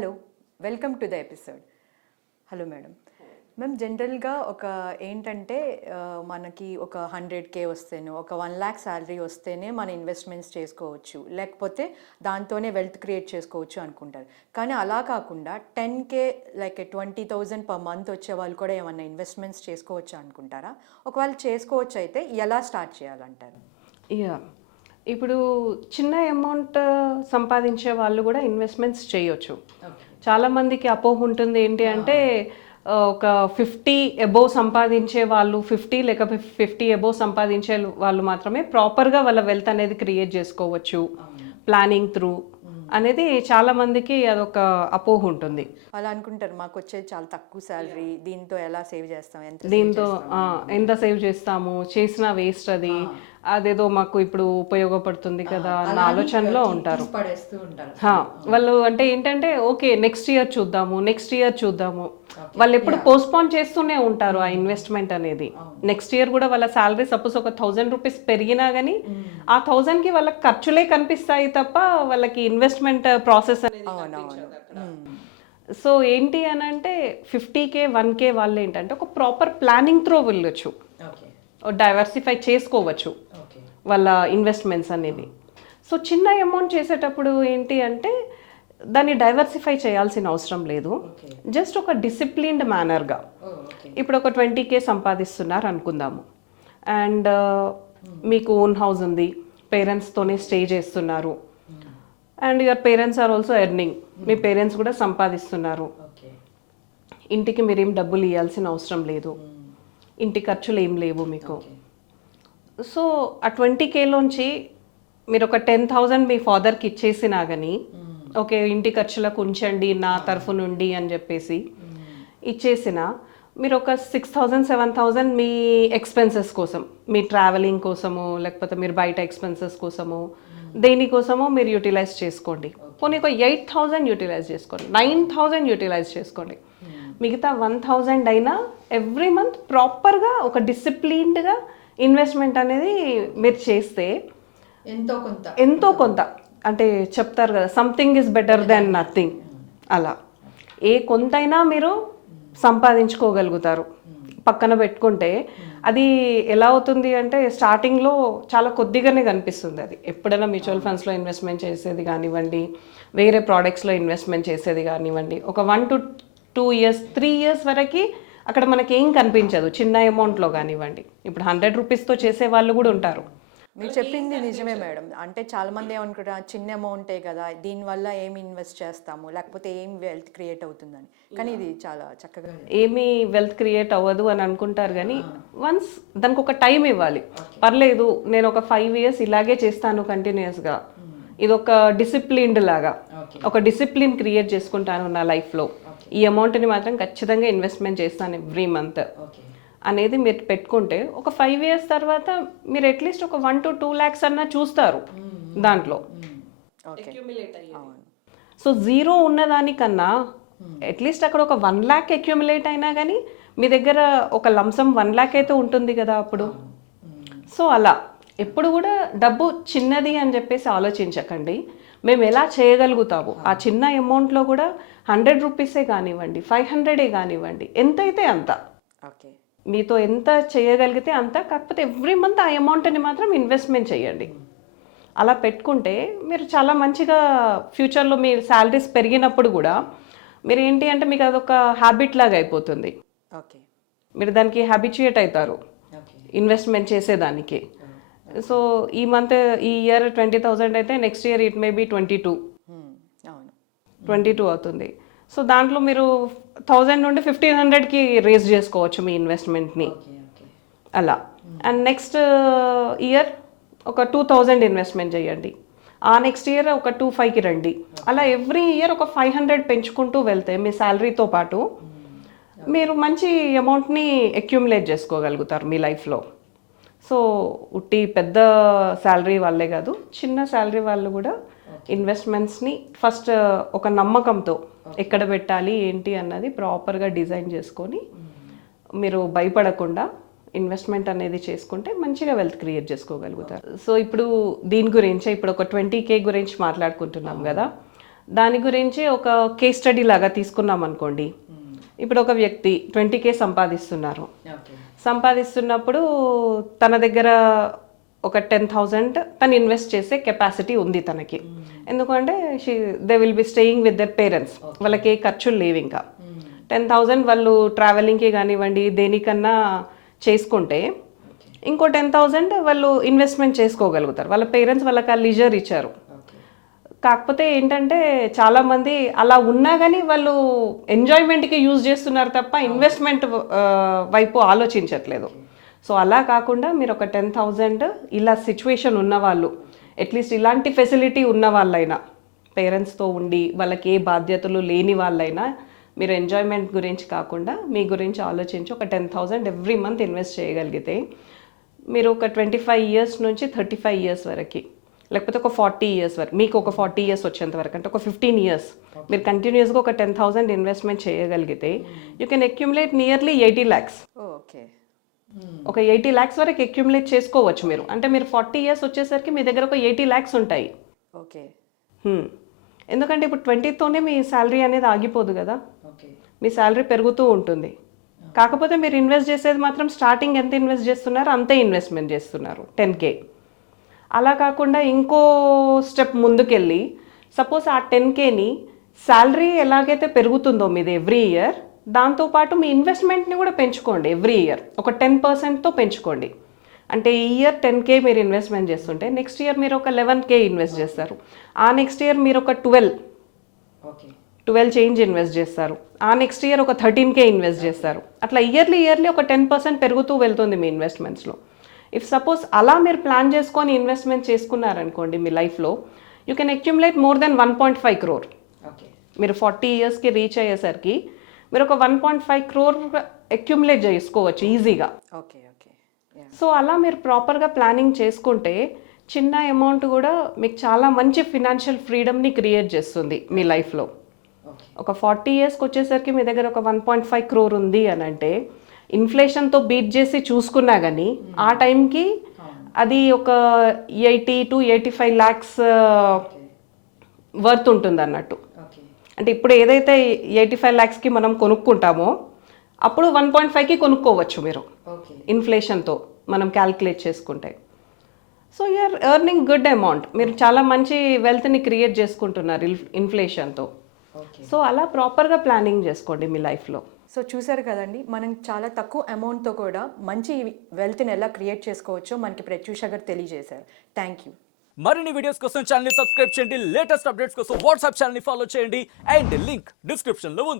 Hello welcome to the episode. Hello madam. Ma'am జనరల్గా ఒక ఏంటంటే మనకి ఒక హండ్రెడ్ కే వస్తేనో ఒక వన్ ల్యాక్ శాలరీ వస్తేనే మన ఇన్వెస్ట్మెంట్స్ చేసుకోవచ్చు. లేకపోతే దాంతోనే వెల్త్ క్రియేట్ చేసుకోవచ్చు అనుకుంటారు. కానీ అలా కాకుండా ten K like twenty thousand per month వచ్చే వాళ్ళు కూడా ఏమన్నా ఇన్వెస్ట్మెంట్స్ చేసుకోవచ్చు అనుకుంటారా? ఒకవేళ చేసుకోవచ్చు అయితే ఎలా స్టార్ట్ చేయాలంటారు? యా ఇప్పుడు చిన్న అమౌంట్ సంపాదించే వాళ్ళు కూడా ఇన్వెస్ట్మెంట్స్ చేయొచ్చు. చాలా మందికి అపోహ ఉంటుంది ఏంటి అంటే ఒక ఫిఫ్టీ అబోవ్ సంపాదించే వాళ్ళు ఫిఫ్టీ లేక ఫిఫ్టీ అబోవ్ సంపాదించే వాళ్ళు మాత్రమే ప్రాపర్గా వాళ్ళ వెల్త్ అనేది క్రియేట్ చేసుకోవచ్చు. ప్లానింగ్ త్రూ అనేది చాలా మందికి అదొక అపోహ ఉంటుంది. అలా అనుకుంటారు మాకు వచ్చేది చాలా తక్కువ శాలరీ దీంతో ఎలా సేవ్ చేస్తాం ఎంత దీంతో ఎంత సేవ్ చేస్తాము చేసిన వేస్ట్ అది. అదేదో మాకు ఇప్పుడు ఉపయోగపడుతుంది కదా అన్న ఆలోచనలో ఉంటారు. వాళ్ళు అంటే ఏంటంటే ఓకే నెక్స్ట్ ఇయర్ చూద్దాము నెక్స్ట్ ఇయర్ చూద్దాము. వాళ్ళు ఎప్పుడు పోస్ట్పోన్ చేస్తూనే ఉంటారు ఆ ఇన్వెస్ట్మెంట్ అనేది. నెక్స్ట్ ఇయర్ కూడా వాళ్ళ శాలరీ సపోజ్ ఒక థౌజండ్ రూపీస్ పెరిగినా కానీ ఆ థౌజండ్కి వాళ్ళకి ఖర్చులే కనిపిస్తాయి తప్ప వాళ్ళకి ఇన్వెస్ట్మెంట్ ప్రాసెస్ అనేది. సో ఏంటి అని అంటే ఫిఫ్టీ కే వన్ కే వాళ్ళు ఏంటంటే ఒక ప్రాపర్ ప్లానింగ్ త్రూ వెళ్ళొచ్చు. డైవర్సిఫై చేసుకోవచ్చు. వాళ్ళ ఇన్వెస్ట్మెంట్స్ అనేది సో చిన్న అమౌంట్ చేసేటప్పుడు ఏంటి అంటే దాన్ని డైవర్సిఫై చేయాల్సిన అవసరం లేదు. జస్ట్ ఒక డిసిప్లిన్డ్ మేనర్గా ఓకే ఇప్పుడు ఒక ట్వంటీ కే సంపాదిస్తున్నారు అనుకుందాము. అండ్ మీకు ఓన్ హౌస్ ఉంది. పేరెంట్స్తోనే స్టే చేస్తున్నారు. And your parents are also earning me parents కూడా సంపాదిస్తున్నారు. ఇంటికి మీరేం డబ్బులు ఇవ్వాల్సిన అవసరం లేదు. ఇంటి ఖర్చులు ఏం లేవు మీకు. సో ఆ ట్వంటీ కేలోంచి మీరు ఒక టెన్ థౌజండ్ మీ ఫాదర్కి ఇచ్చేసినా కానీ ఓకే ఇంటి ఖర్చులకు ఉంచండి నా తరఫు నుండి అని చెప్పేసి ఇచ్చేసిన మీరు ఒక సిక్స్ థౌజండ్ సెవెన్ థౌజండ్ మీ ఎక్స్పెన్సెస్ కోసం మీ ట్రావెలింగ్ కోసము లేకపోతే మీరు బయట ఎక్స్పెన్సెస్ కోసము దేనికోసమో మీరు యూటిలైజ్ చేసుకోండి. పోనీ ఒక ఎయిట్ థౌజండ్ యూటిలైజ్ చేసుకోండి. నైన్ థౌజండ్ యూటిలైజ్ చేసుకోండి. మిగతా వన్ థౌజండ్ అయినా ఎవ్రీ మంత్ ప్రాపర్గా ఒక డిసిప్లిన్డ్గా ఇన్వెస్ట్మెంట్ అనేది మీరు చేస్తే ఎంతో కొంత. ఎంతో కొంత. అంటే చెప్తారు కదా something is better than nothing అలా. ఏ కొంతైనా మీరు సంపాదించుకోగలుగుతారు. పక్కన పెట్టుకుంటే అది ఎలా అవుతుంది అంటే స్టార్టింగ్లో చాలా కొద్దిగానే కనిపిస్తుంది అది. ఎప్పుడైనా మ్యూచువల్ ఫండ్స్లో ఇన్వెస్ట్మెంట్ చేసేది కానివ్వండి వేరే ప్రోడక్ట్స్లో ఇన్వెస్ట్మెంట్ చేసేది కానివ్వండి ఒక one to two years three years వరకు అక్కడ మనకి ఏం కనిపించదు. చిన్న అమౌంట్లో కానివ్వండి. ఇప్పుడు హండ్రెడ్ రూపీస్తో చేసే వాళ్ళు కూడా ఉంటారు. మీరు చెప్పింది నిజమే మేడం. అంటే చాలా మంది ఏమనుకుంటారు "ఆ, చిన్న అమౌంటే కదా దీనివల్ల ఏం ఇన్వెస్ట్ చేస్తాము? లేకపోతే ఏం వెల్త్ క్రియేట్ అవుతుందని. కానీ ఇది చాలా చక్కగా ఏమీ వెల్త్ క్రియేట్ అవ్వదు అని అనుకుంటారు కానీ వన్స్ దానికి ఒక టైం ఇవ్వాలి. పర్లేదు నేను ఒక ఫైవ్ ఇయర్స్ ఇలాగే చేస్తాను కంటిన్యూస్గా. ఇది ఒక డిసిప్లిన్డ్ లాగా. ఒక డిసిప్లిన్ క్రియేట్ చేసుకుంటాను నా లైఫ్లో. ఈ అమౌంట్ని మాత్రం ఖచ్చితంగా ఇన్వెస్ట్మెంట్ చేస్తాను ఎవ్రీ మంత్. ఓకే. అనేది మీరు పెట్టుకుంటే ఒక ఫైవ్ ఇయర్స్ తర్వాత మీరు అట్లీస్ట్ ఒక వన్ టు టూ ల్యాక్స్ అన్నా చూస్తారు దాంట్లో. సో జీరో ఉన్నదానికన్నా అట్లీస్ట్ అక్కడ ఒక వన్ ల్యాక్ అక్యుములేట్ అయినా కానీ మీ దగ్గర ఒక లంసం వన్ ల్యాక్ అయితే ఉంటుంది కదా అప్పుడు. సో అలా. ఎప్పుడు కూడా డబ్బు చిన్నది అని చెప్పేసి ఆలోచించకండి. మేము ఎలా చేయగలుగుతాము ఆ చిన్న అమౌంట్లో కూడా హండ్రెడ్ రూపీసే కానివ్వండి ఫైవ్ హండ్రెడే కానివ్వండి ఎంతైతే అంత. ఓకే. మీతో ఎంత చేయగలిగితే అంత కాకపోతే ఎవ్రీ మంత్ ఆ అమౌంట్ని మాత్రం ఇన్వెస్ట్మెంట్ చేయండి. అలా పెట్టుకుంటే మీరు చాలా మంచిగా ఫ్యూచర్లో మీ శాలరీస్ పెరిగినప్పుడు కూడా మీరు ఏంటి అంటే మీకు అదొక హ్యాబిట్ లాగా అయిపోతుంది. ఓకే. మీరు దానికి హ్యాబిచుయేట్ అవుతారు. ఇన్వెస్ట్మెంట్ చేసేదానికి. సో ఈ మంత్ ఈ ఇయర్ ట్వంటీ థౌజండ్ అయితే next year it may be twenty two. అవును. ట్వంటీ టూ అవుతుంది. సో దాంట్లో మీరు థౌజండ్ నుండి ఫిఫ్టీన్ హండ్రెడ్కి రేస్ చేసుకోవచ్చు మీ ఇన్వెస్ట్మెంట్ని అలా. అండ్ నెక్స్ట్ ఇయర్ ఒక టూ థౌజండ్ ఇన్వెస్ట్మెంట్ చేయండి. ఆ నెక్స్ట్ ఇయర్ ఒక టూ ఫైవ్కి రండి. అలా ఎవ్రీ ఇయర్ ఒక ఫైవ్ హండ్రెడ్ పెంచుకుంటూ వెళ్తే మీ శాలరీతో పాటు మీరు మంచి అమౌంట్ని అక్యుములేట్ చేసుకోగలుగుతారు మీ లైఫ్లో సో ఉట్టి పెద్ద శాలరీ వాళ్ళే కాదు చిన్న శాలరీ వాళ్ళు కూడా ఇన్వెస్ట్మెంట్స్ని ఫస్ట్ ఒక నమ్మకంతో ఎక్కడ పెట్టాలి ఏంటి అన్నది ప్రాపర్గా డిజైన్ చేసుకొని మీరు భయపడకుండా ఇన్వెస్ట్మెంట్ అనేది చేసుకుంటే మంచిగా వెల్త్ క్రియేట్ చేసుకోగలుగుతారు. సో ఇప్పుడు దీని గురించి ఇప్పుడు ఒక ట్వంటీ కే గురించి మాట్లాడుకుంటున్నాం కదా దాని గురించి ఒక కేస్ స్టడీ లాగా తీసుకున్నాం అనుకోండి. ఇప్పుడు ఒక వ్యక్తి ట్వంటీ కే సంపాదిస్తున్నారు. సంపాదిస్తున్నప్పుడు తన దగ్గర ఒక టెన్ థౌజండ్ తను ఇన్వెస్ట్ చేసే కెపాసిటీ ఉంది తనకి. ఎందుకంటే she they will be staying with their parents వాళ్ళకి ఏ ఖర్చులు లేవు ఇంకా. టెన్ థౌజండ్ వాళ్ళు ట్రావెలింగ్కి కానివ్వండి దేనికన్నా చేసుకుంటే ఇంకో టెన్ థౌజండ్ వాళ్ళు ఇన్వెస్ట్మెంట్ చేసుకోగలుగుతారు. వాళ్ళ పేరెంట్స్ వాళ్ళకి ఆ లీజర్ ఇచ్చారు. కాకపోతే ఏంటంటే చాలా మంది అలా ఉన్నా కానీ వాళ్ళు ఎంజాయ్మెంట్కి యూజ్ చేస్తున్నారు తప్ప ఇన్వెస్ట్మెంట్ వైపు ఆలోచించట్లేదు. సో అలా కాకుండా మీరు ఒక టెన్ థౌజండ్ ఇలా సిచ్యువేషన్ ఉన్న వాళ్ళు అట్లీస్ట్ ఇలాంటి ఫెసిలిటీ ఉన్న వాళ్ళైనా పేరెంట్స్తో ఉండి వాళ్ళకి ఏ బాధ్యతలు లేని వాళ్ళైనా మీరు ఎంజాయ్మెంట్ గురించి కాకుండా మీ గురించి ఆలోచించి ఒక ten thousand every month invest చేయగలిగితే మీరు ఒక ట్వంటీ ఫైవ్ ఇయర్స్ నుంచి థర్టీ ఫైవ్ ఇయర్స్ వరకు లేకపోతే ఒక ఫార్టీ ఇయర్స్ వరకు మీకు ఒక ఫార్టీ ఇయర్స్ వచ్చేంత వరకు అంటే ఒక ఫిఫ్టీన్ ఇయర్స్ మీరు కంటిన్యూస్గా ఒక టెన్ థౌసండ్ ఇన్వెస్ట్మెంట్ చేయగలిగితే you can accumulate nearly eighty lakhs okay. ఒక ఎయిటీ ల్యాక్స్ వరకు అక్యుములేట్ చేసుకోవచ్చు మీరు. అంటే మీరు ఫార్టీ ఇయర్స్ వచ్చేసరికి మీ దగ్గర ఒక ఎయిటీ ల్యాక్స్ ఉంటాయి. ఓకే. ఎందుకంటే ఇప్పుడు ట్వంటీతోనే మీ శాలరీ అనేది ఆగిపోదు కదా. మీ శాలరీ పెరుగుతూ ఉంటుంది. కాకపోతే మీరు ఇన్వెస్ట్ చేసేది మాత్రం స్టార్టింగ్ ఎంత ఇన్వెస్ట్ చేస్తున్నారు అంతే ఇన్వెస్ట్మెంట్ చేస్తున్నారు టెన్ కే అలా కాకుండా ఇంకో స్టెప్ ముందుకెళ్ళి సపోజ్ ఆ టెన్ కేని శాలరీ ఎలాగైతే పెరుగుతుందో మీది ఎవ్రీ ఇయర్ దాంతోపాటు మీ ఇన్వెస్ట్మెంట్ని కూడా పెంచుకోండి ఎవ్రీ ఇయర్. ఒక టెన్ పర్సెంట్తో పెంచుకోండి. అంటే ఈ ఇయర్ టెన్ కే మీరు ఇన్వెస్ట్మెంట్ చేస్తుంటే నెక్స్ట్ ఇయర్ మీరు ఒక లెవెన్ కే ఇన్వెస్ట్ చేస్తారు. ఆ నెక్స్ట్ ఇయర్ మీరు ఒక ట్వెల్వ్ ట్వెల్వ్ చేంజ్ ఇన్వెస్ట్ చేస్తారు. ఆ నెక్స్ట్ ఇయర్ ఒక థర్టీన్ కే ఇన్వెస్ట్ చేస్తారు. అట్లా ఇయర్లీ ఇయర్లీ ఒక టెన్ పర్సెంట్ పెరుగుతూ వెళ్తుంది మీ ఇన్వెస్ట్మెంట్స్లో. ఇఫ్ సపోజ్ అలా మీరు ప్లాన్ చేసుకొని ఇన్వెస్ట్మెంట్ చేసుకున్నారనుకోండి మీ లైఫ్లో you can accumulate more than one point five crore మీరు ఫార్టీ ఇయర్స్కి రీచ్ అయ్యేసరికి మీరు ఒక one point five crore accumulate చేసుకోవచ్చు ఈజీగా ఓకే ఓకే సో అలా మీరు ప్రాపర్గా ప్లానింగ్ చేసుకుంటే చిన్న అమౌంట్ కూడా మీకు చాలా మంచి ఫినాన్షియల్ ఫ్రీడమ్ని క్రియేట్ చేస్తుంది మీ లైఫ్లో ఒక ఫార్టీ ఇయర్స్కి వచ్చేసరికి మీ దగ్గర ఒక వన్ పాయింట్ ఫైవ్ క్రోర్ ఉంది అని అంటే ఇన్ఫ్లేషన్తో బీట్ చేసి చూసుకున్నా కానీ ఆ టైంకి అది ఒక eighty to eighty five lakhs worth ఉంటుంది అన్నట్టు అంటే ఇప్పుడు ఏదైతే ఎయిటీ ఫైవ్ ల్యాక్స్కి మనం కొనుక్కుంటామో అప్పుడు వన్ పాయింట్ ఫైవ్కి కొనుక్కోవచ్చు మీరు. ఇన్ఫ్లేషన్తో మనం క్యాల్కులేట్ చేసుకుంటే. So you're earning good amount. మీరు చాలా మంచి వెల్త్ని క్రియేట్ చేసుకుంటున్నారు ఇన్ఫ్లేషన్తో. సో అలా ప్రాపర్గా ప్లానింగ్ చేసుకోండి మీ లైఫ్లో. సో చూసారు కదండి మనం చాలా తక్కువ అమౌంట్తో కూడా మంచి వెల్త్ని ఎలా క్రియేట్ చేసుకోవచ్చో మనకి ప్రత్యూష గారు తెలియజేశారు. థ్యాంక్ యూ మరిన్ని వీడియోస్ కోసం ఛానల్ సబ్స్క్రైబ్ చేయండి. లేటెస్ట్ అప్డేట్స్ కోసం వాట్సాప్ ఛానల్ని ఫాలో చేయండి. అండ్ లింక్ డిస్క్రిప్షన్లో ఉంది.